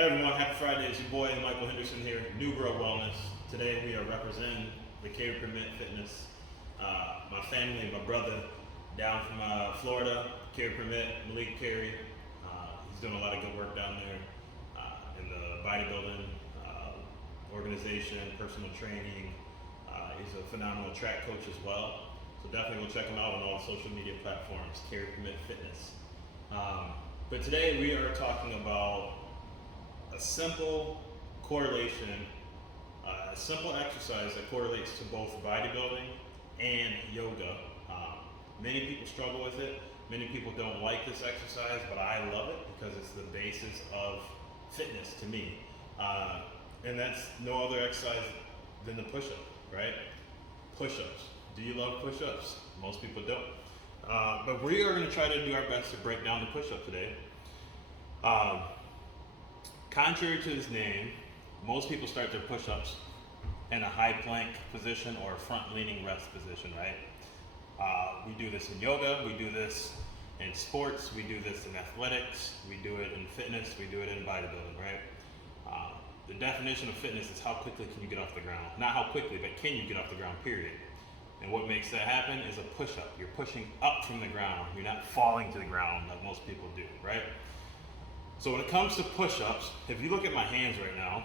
Hey everyone, happy Friday. It's your boy Michael Henderson here, New Girl Wellness. Today we are representing the Carry Permit Fitness. My family, my brother down from Florida, Carry Permit, Malik Carey. He's doing a lot of good work down there in the bodybuilding organization, personal training. He's a phenomenal track coach as well. So definitely go check him out on all the social media platforms, Carry Permit Fitness. But today we are talking about a simple correlation, a simple exercise that correlates to both bodybuilding and yoga. Many people struggle with it. Many people don't like this exercise, but I love it because it's the basis of fitness to me. And that's no other exercise than the push-up, right? Push-ups. Do you love push-ups? Most people don't. But we are going to try to do our best to break down the push-up today. Contrary to his name, most people start their push-ups in a high plank position or a front-leaning rest position, right? We do this in yoga, we do this in sports, we do this in athletics, we do it in fitness, we do it in bodybuilding, right? The definition of fitness is how quickly can you get off the ground. Not how quickly, but can you get off the ground, period. And what makes that happen is a push-up. You're pushing up from the ground. You're not falling to the ground like most people do, right? So when it comes to push-ups, if you look at my hands right now,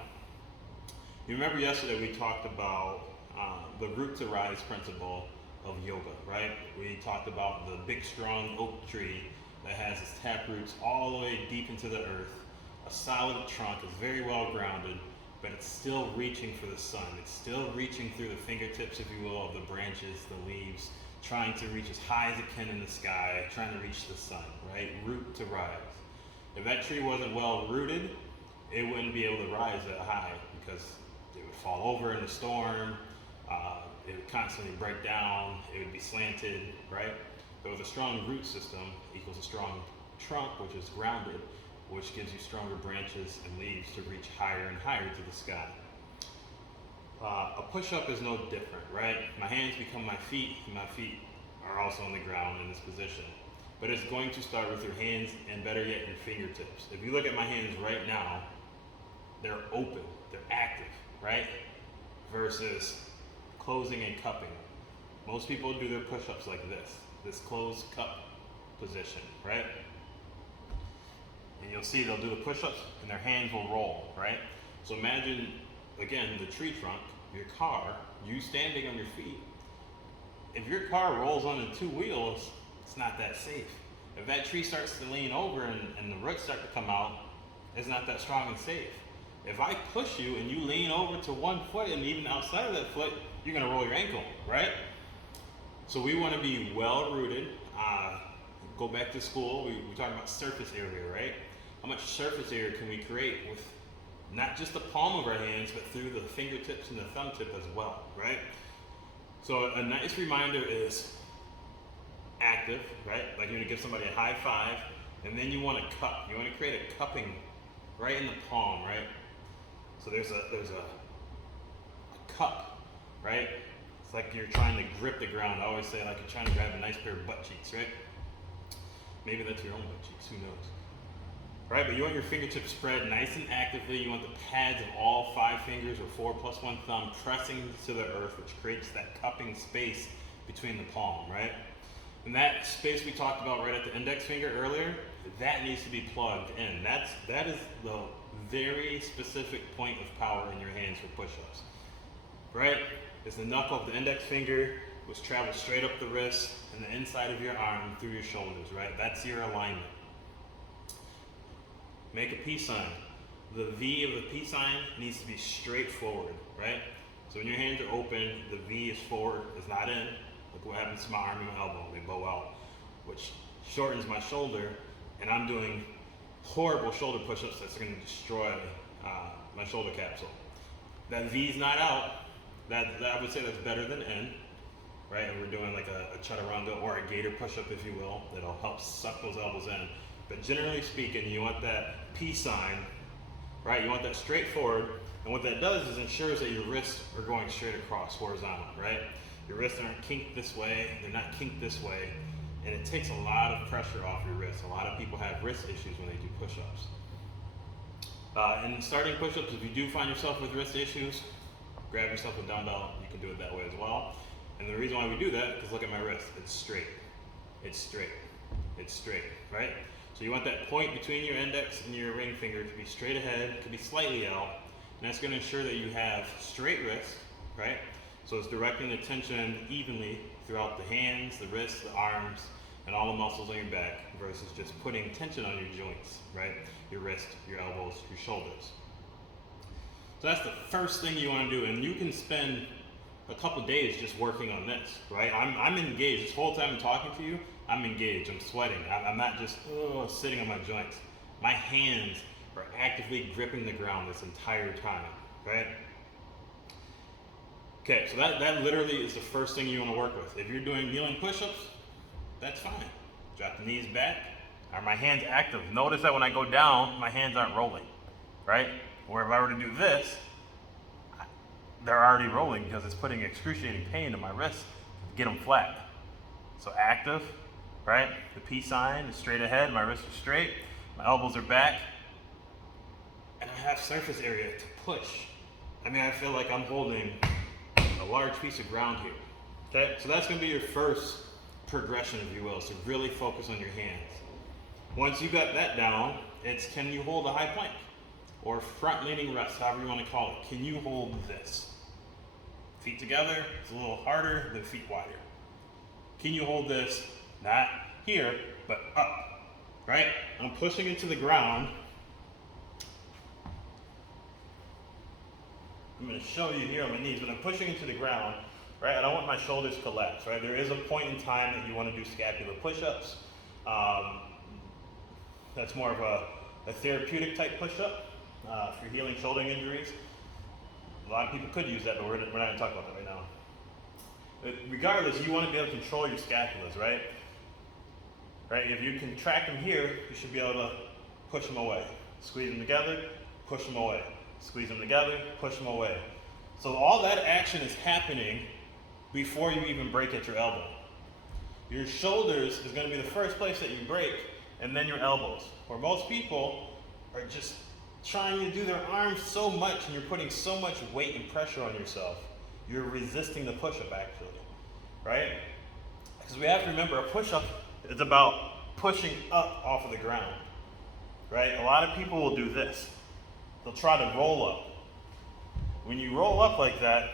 you remember yesterday we talked about the root to rise principle of yoga, right? We talked about the big strong oak tree that has its tap roots all the way deep into the earth, a solid trunk, is very well grounded, but it's still reaching for the sun. It's still reaching through the fingertips, if you will, of the branches, the leaves, trying to reach as high as it can in the sky, trying to reach the sun, right? Root to rise. If that tree wasn't well rooted, it wouldn't be able to rise that high because it would fall over in the storm, it would constantly break down, it would be slanted, right? But with a strong root system equals a strong trunk, which is grounded, which gives you stronger branches and leaves to reach higher and higher to the sky. A push-up is no different, right? My hands become my feet, and my feet are also on the ground in this position. But it's going to start with your hands and better yet, your fingertips. If you look at my hands right now, they're open, they're active, right? Versus closing and cupping. Most people do their push-ups like this closed cup position, right? And you'll see they'll do the push-ups and their hands will roll, right? So imagine, again, the tree trunk, your car, you standing on your feet. If your car rolls on the two wheels, it's not that safe. If that tree starts to lean over and the roots start to come out, it's not that strong and safe. If I push you and you lean over to one foot and even outside of that foot, you're gonna roll your ankle, right? So we wanna be well rooted. Go back to school, we talking about surface area, right? How much surface area can we create with not just the palm of our hands, but through the fingertips and the thumb tip as well, right? So a nice reminder is active, right? Like you're gonna give somebody a high five, and then you want to cup. You want to create a cupping right in the palm, right? So there's a cup, right? It's like you're trying to grip the ground. I always say like you're trying to grab a nice pair of butt cheeks, right? Maybe that's your own butt cheeks, who knows? Right, but you want your fingertips spread nice and actively. You want the pads of all 5 fingers or 4 plus 1 thumb pressing to the earth, which creates that cupping space between the palm, right? And that space we talked about right at the index finger earlier, that needs to be plugged in. That is the very specific point of power in your hands for push-ups, right? It's the knuckle of the index finger, which travels straight up the wrist and the inside of your arm through your shoulders, right? That's your alignment. Make a peace sign. The V of the peace sign needs to be straight forward, right? So when your hands are open, the V is forward, it's not in. Look what happens to my arm and my elbow, they bow out, which shortens my shoulder, and I'm doing horrible shoulder push-ups that's gonna destroy my shoulder capsule. That V's not out, that I would say that's better than in, right? And we're doing like a chaturanga or a gator push-up, if you will, that'll help suck those elbows in. But generally speaking, you want that peace sign, right? You want that straight forward, and what that does is ensures that your wrists are going straight across, horizontal, right? Your wrists aren't kinked this way, they're not kinked this way, and it takes a lot of pressure off your wrists. A lot of people have wrist issues when they do push-ups. And starting push-ups, if you do find yourself with wrist issues, grab yourself a dumbbell. You can do it that way as well. And the reason why we do that, because look at my wrist. It's straight. It's straight. It's straight, right? So you want that point between your index and your ring finger to be straight ahead, to be slightly out. And that's going to ensure that you have straight wrist, right? So it's directing the tension evenly throughout the hands, the wrists, the arms, and all the muscles on your back versus just putting tension on your joints, right? Your wrist, your elbows, your shoulders. So that's the first thing you want to do, and you can spend a couple days just working on this, right? I'm engaged. This whole time I'm talking to you, I'm engaged. I'm sweating. I'm not just sitting on my joints. My hands are actively gripping the ground this entire time, right? Okay, so that literally is the first thing you want to work with. If you're doing kneeling push-ups, that's fine. Drop the knees back. Are my hands active? Notice that when I go down, my hands aren't rolling, right? Or if I were to do this, they're already rolling because it's putting excruciating pain in my wrists to get them flat. So active, right? The peace sign is straight ahead, my wrists are straight, my elbows are back, and I have surface area to push. I mean, I feel like I'm holding a large piece of ground here, okay? So that's gonna be your first progression, if you will, so really focus on your hands. Once you got that down, it's can you hold a high plank? Or front leaning rest, however you want to call it. Can you hold this? Feet together, it's a little harder than feet wider. Can you hold this, not here, but up, right? I'm pushing into the ground. I'm going to show you here on my knees, but I'm pushing into the ground, right? I don't want my shoulders to collapse, right? There is a point in time that you want to do scapular push-ups. That's more of a therapeutic type push-up if you're healing shoulder injuries. A lot of people could use that, but we're not going to talk about that right now. But regardless, you want to be able to control your scapulas, right? Right? If you contract them here, you should be able to push them away. Squeeze them together, push them away. Squeeze them together, push them away. So all that action is happening before you even break at your elbow. Your shoulders is going to be the first place that you break, and then your elbows. Where most people are just trying to do their arms so much and you're putting so much weight and pressure on yourself, you're resisting the push-up actually, right? Because we have to remember a push-up is about pushing up off of the ground, right? A lot of people will do this. They'll try to roll up. When you roll up like that,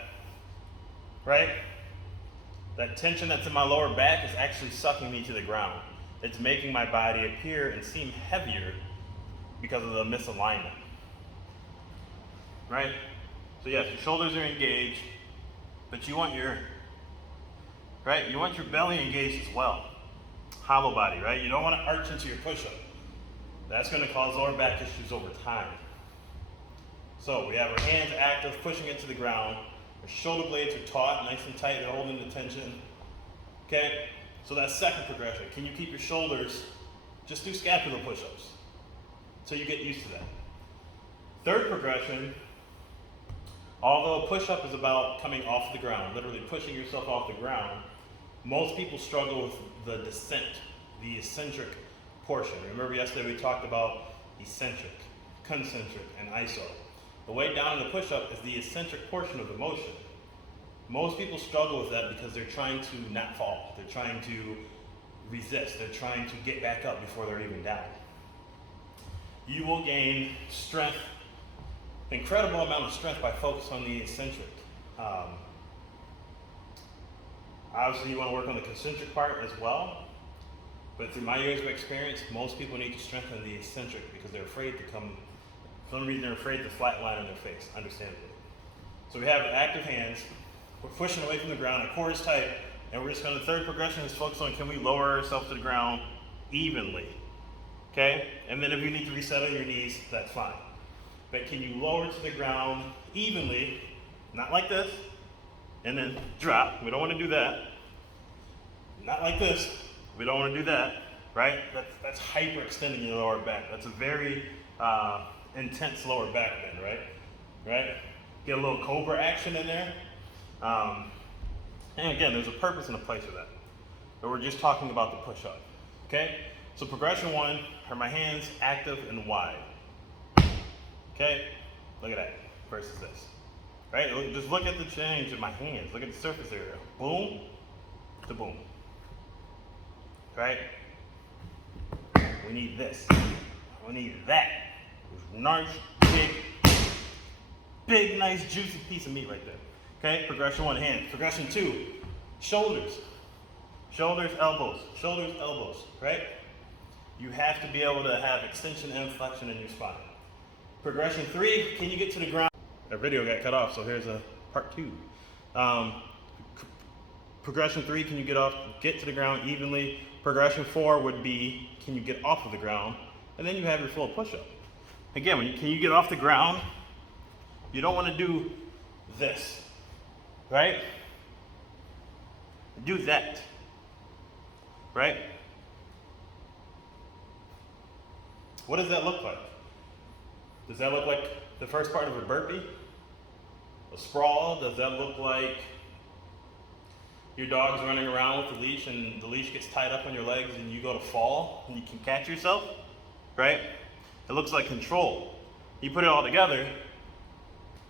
right, that tension that's in my lower back is actually sucking me to the ground. It's making my body appear and seem heavier because of the misalignment, right? So yes, your shoulders are engaged, but you want your, right? You want your belly engaged as well. Hollow body, right? You don't want to arch into your push-up. That's going to cause lower back issues over time. So we have our hands active, pushing into the ground. Our shoulder blades are taut, nice and tight. They're holding the tension. Okay? So that's second progression. Can you keep your shoulders? Just do scapular push-ups so you get used to that. Third progression, although a push-up is about coming off the ground, literally pushing yourself off the ground, most people struggle with the descent, the eccentric portion. Remember yesterday we talked about eccentric, concentric, and iso. The way down in the push-up is the eccentric portion of the motion. Most people struggle with that because they're trying to not fall. They're trying to resist. They're trying to get back up before they're even down. You will gain strength, incredible amount of strength by focusing on the eccentric. Obviously you want to work on the concentric part as well, but through my years of experience, most people need to strengthen the eccentric because they're afraid to come, for some reason they're afraid to flat line on their face, understandably. So we have active hands, we're pushing away from the ground, our core is tight, and we're just going to, the third progression is focus on can we lower ourselves to the ground evenly, okay? And then if you need to reset on your knees, that's fine. But can you lower to the ground evenly, not like this, and then drop. We don't want to do that. Not like this. We don't want to do that, right? That's hyperextending your lower back. That's a very intense lower back bend, right? Right? Get a little cobra action in there. And again, there's a purpose and a place for that. But we're just talking about the push-up, okay? So progression one are my hands active and wide. Okay, look at that versus this. Right, just look at the change in my hands. Look at the surface area. Boom to boom. Right? We need this. We need that. Nice, big, nice, juicy piece of meat right there. Okay, progression 1, hands. Progression 2, shoulders. Shoulders, elbows. Shoulders, elbows. Right? You have to be able to have extension and flexion in your spine. Progression 3, can you get to the ground? That video got cut off, so here's a part 2. Progression 3, can you get to the ground evenly? Progression 4 would be, can you get off of the ground? And then you have your full push-up. Again, can you get off the ground? You don't want to do this, right? Do that, right? What does that look like? Does that look like the first part of a burpee? A sprawl? Does that look like your dog's running around with the leash and the leash gets tied up on your legs and you go to fall and you can catch yourself? Right? It looks like control. You put it all together,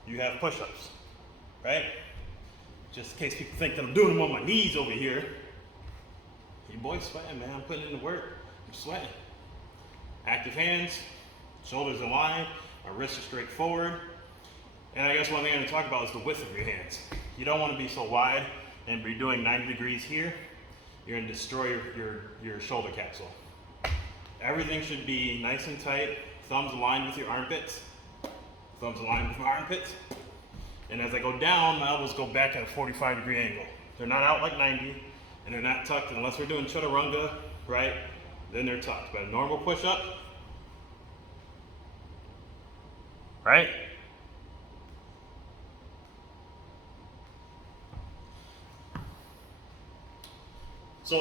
you have push-ups. Right? Just in case people think that I'm doing them on my knees over here. Your boy's sweating, man. I'm putting in the work. I'm sweating. Active hands, shoulders aligned, my wrists are straight forward. And I guess one thing I'm going to talk about is the width of your hands. You don't want to be so wide and be doing 90 degrees here. You're going to destroy your shoulder capsule. Everything should be nice and tight, thumbs aligned with your armpits. Thumbs aligned with my armpits. And as I go down, my elbows go back at a 45-degree angle. They're not out like 90, and they're not tucked unless we're doing chaturanga, right? Then they're tucked. But a normal push-up, right? So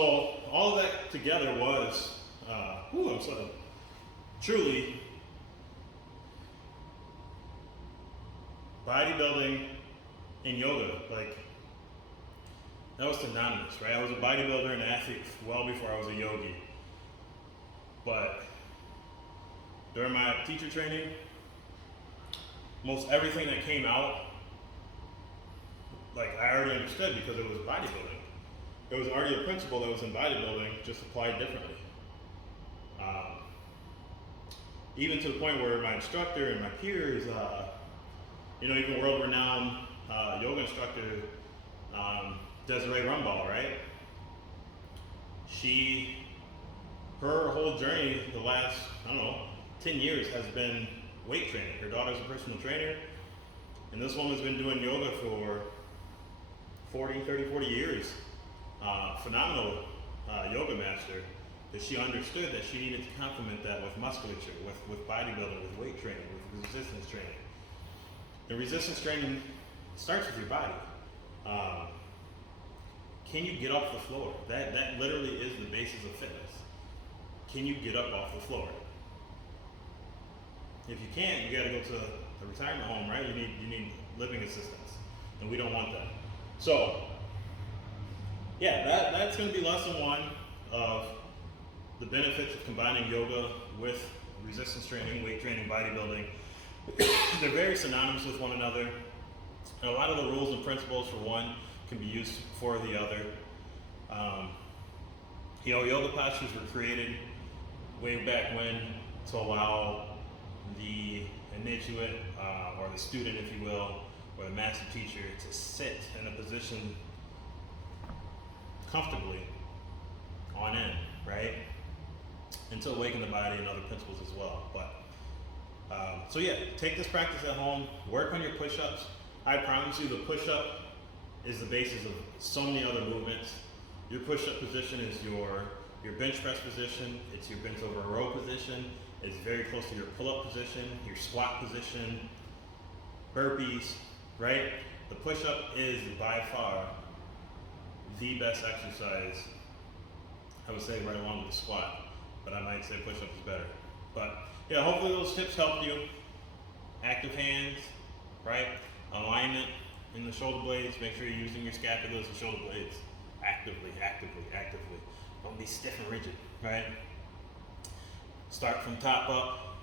all of that together was, I'm sweating. Truly, bodybuilding and yoga, like, that was synonymous, right? I was a bodybuilder and athlete well before I was a yogi. But during my teacher training, most everything that came out, like, I already understood because it was bodybuilding. It was already a principle that was in bodybuilding, just applied differently. Even to the point where my instructor and my peers, even world-renowned yoga instructor, Desiree Rumball, right? Her whole journey the last, 10 years has been weight training. Her daughter's a personal trainer, and this woman's been doing yoga for 40 years. Phenomenal yoga master, but she understood that she needed to complement that with musculature, with bodybuilding, with weight training, with resistance training. And resistance training starts with your body. Can you get off the floor? That literally is the basis of fitness. Can you get up off the floor? If you can't, you got to go to a retirement home, right? You need living assistance, and we don't want that. So, yeah, that's going to be lesson 1 of the benefits of combining yoga with resistance training, weight training, bodybuilding. They're very synonymous with one another. And a lot of the rules and principles for one can be used for the other. Yoga postures were created way back when to allow the initiate or the student, if you will, or the master teacher to sit in a position comfortably on end, right? And to awaken the body and other principles as well. But so yeah, take this practice at home, work on your push-ups. I promise you the push-up is the basis of so many other movements. Your push-up position is your bench press position, it's your bent over row position, it's very close to your pull-up position, your squat position, burpees, right? The push-up is by far the best exercise, I would say, right along with the squat, but I might say push-up is better. But yeah, hopefully those tips helped you. Active hands, right? Alignment in the shoulder blades. Make sure you're using your scapulas and shoulder blades actively. Don't be stiff and rigid, right? Start from top up,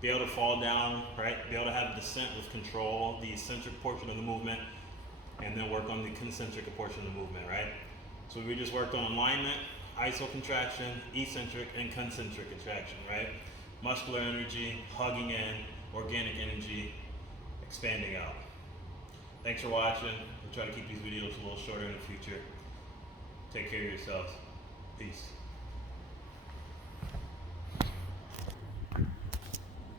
be able to fall down, right? Be able to have descent with control, the eccentric portion of the movement, and then work on the concentric portion of the movement, right? So we just worked on alignment, iso contraction, eccentric, and concentric contraction, right? Muscular energy, hugging in, organic energy, expanding out. Thanks for watching. We'll try to keep these videos a little shorter in the future. Take care of yourselves. Peace.